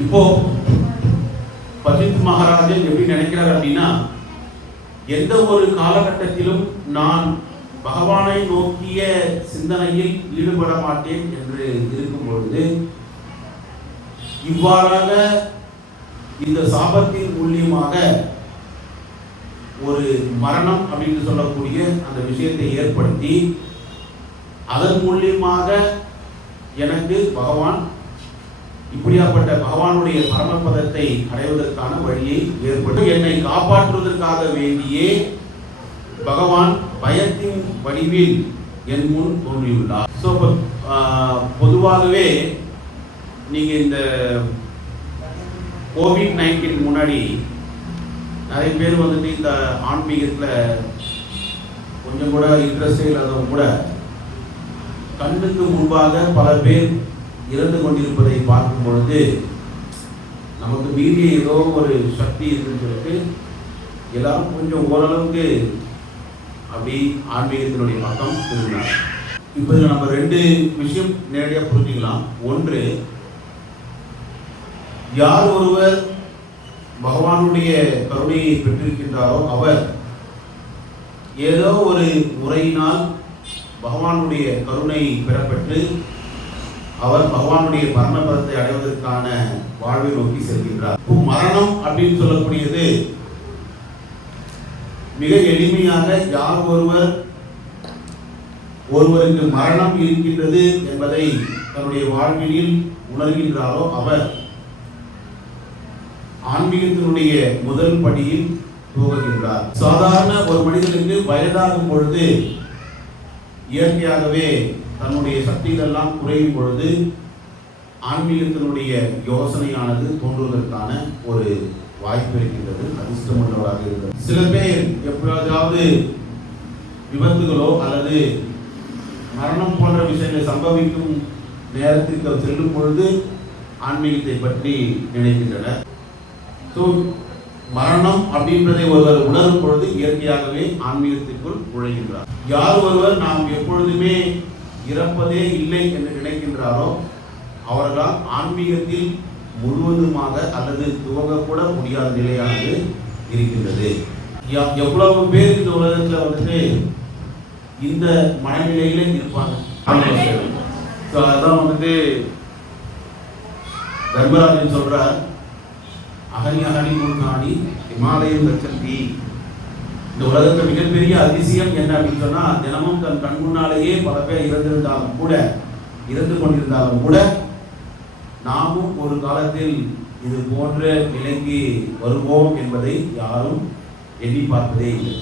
இப்போ பண்டித் மகாராஜன் எப்படி நினைக்கிறார் அப்படின்னா, எந்த ஒரு காலகட்டத்திலும் நான் பகவானை நோக்கிய சிந்தனையில் ஈடுபட மாட்டேன் என்று இருக்கும் பொழுது, இவ்வாறாக இந்த சாபத்தின் மூலியமாக ஒரு மரணம் அப்படின்னு சொல்லக்கூடிய அந்த விஷயத்தை ஏற்படுத்தி, அதன் மூலியமாக எனக்கு பகவான் இப்படியாப்பட்ட பகவானுடைய பரமபதத்தை அடைவதற்கான வழியை ஏற்பட்டு என்னை காப்பாற்றுவதற்காக வேண்டியே பகவான் பயத்தின் வடிவில் என் முன் தோன்றியுள்ளார். ஸோ பொதுவாகவே நீங்க இந்த கோவிட்-19 முன்னாடி நிறைய பேர் வந்துட்டு இந்த ஆன்மீகத்தில் கொஞ்சம் கூட இன்ட்ரெஸ்டே இல்லாதவங்க கூட கண்ணுக்கு முன்பாக பல பேர் இறந்து கொண்டிருப்பதை பார்க்கும் பொழுது நமக்கு மீறிய ஏதோ ஒரு சக்தி இருக்குன்னு சொல்லிட்டு எல்லாரும் கொஞ்சம் ஓரளவுக்கு அப்படி ஆன்மீகத்தினுடைய பக்கம் திரும்பினார். இப்போ நம்ம ரெண்டு விஷயம் நேரடியாக புரிஞ்சுக்கலாம். ஒன்று, யார் ஒருவர் பகவானுடைய கருணையை பெற்றிருக்கின்றாரோ அவர் ஏதோ ஒரு முறையினால் பகவானுடைய கருணை பெறப்பட்டு அவர் பகவானுடைய பரமபதத்தை அடைவதற்கான வாழ்வை நோக்கி செல்கின்றார். மரணம் அப்படின்னு சொல்லக்கூடியது மிக எளிமையாக யார் ஒருவருக்கு மரணம் இருக்கின்றது என்பதை தன்னுடைய வாழ்வினில் உணர்கின்றாரோ அவர் ஆன்மீகத்தினுடைய முதல் படியில் துவங்குகின்றார். சாதாரண ஒரு மனிதனுக்கு வயதாகும் பொழுது இயற்கையாகவே தன்னுடைய சக்திகள் எல்லாம் குறையும் பொழுது ஆன்மீகத்தினுடைய யோசனையானது தோன்றுவதற்கான ஒரு வாய்ப்பு இருக்கின்றது. அதிர்ஷ்டமுள்ளவராக இருக்கிறது. சில பேர் எப்பொழுதாவது விபத்துகளோ அல்லது மரணம் போன்ற விஷயங்களை சம்பவிக்கும் நேரத்திற்கு செல்லும் பொழுது ஆன்மீகத்தை பற்றி நினைக்கின்றனர். ஸோ மரணம் அப்படின்றதை ஒருவர் உணரும் பொழுது இயற்கையாகவே ஆன்மீகத்திற்குள் நுழைகின்றார். யார் ஒருவர் நாம் எப்பொழுதுமே இறப்பதே இல்லை என்று நினைக்கின்றாரோ அவர்களால் ஆன்மீகத்தில் முழுவதுமாக அல்லது துவங்கக்கூட முடியாத நிலையானது இருக்கின்றது. எவ்வளவு பேர் இந்த உலகத்தில் வந்துட்டு இந்த மனநிலையில இருப்பாங்க. அதான் வந்துட்டு தர்மராஜன் சொல்றார், அகனி அகனி முன்னாடி இமாலயம் கச்சந்தி. இந்த உலகத்தில் மிகப்பெரிய அதிசயம் என்ன அப்படின்னு சொன்னா, தினமும் தன் கண் முன்னாலேயே பல பேர் இறந்து கொண்டிருந்தாலும் கூட நாமும் ஒரு காலத்தில் இது போன்ற நிலைக்கு வருவோம் என்பதை யாரும் எண்ணி பார்ப்பதே இல்லை.